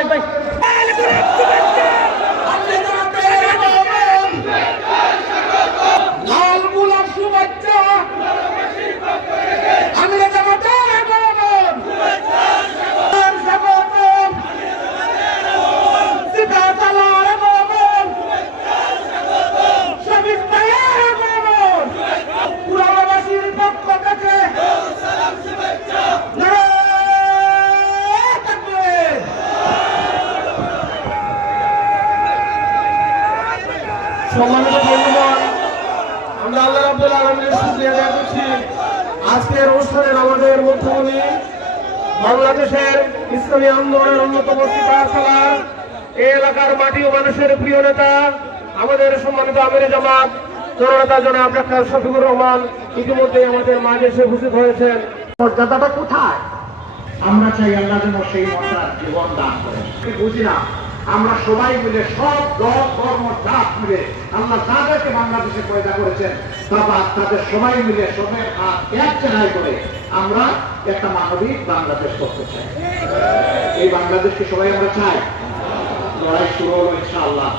ভাই ভাই সম্মানিত আমরা আল্লাহ রাব্বুল আলামিনের শুকরিয়া করছি। আজকের অনুষ্ঠানের আমাদের মধ্যমণি বাংলাদেশের ইসলামী আন্দোলনের অন্যতম সিপাহ সালার এই এলাকার মাটি ও মানুষের প্রিয় নেতা, আমাদের সম্মানিত আমির জামাত জননেতা জনাব ডাক্তার শফিকুর রহমান ইতিমধ্যে আমাদের মাঝে এসে উপস্থিত হয়েছেন। মর্যাদাটা কোথায়? আমরা চাই আল্লাহ যেন সেই মর্যাদার জীবন দান আমি বুঝি না, আমরা সবাই মিলে সব দল ধর্ম মিলে আল্লাহ তাদেরকে বাংলাদেশে পয়দা করেছেন। বাবা, তাদের সবাই মিলে সবের হাত এক চেনাই করে আমরা একটা মানবিক বাংলাদেশ করতে চাই। এই বাংলাদেশকে সবাই আমরা চাই। লড়াই শুরু হলো ইনশাআল্লাহ।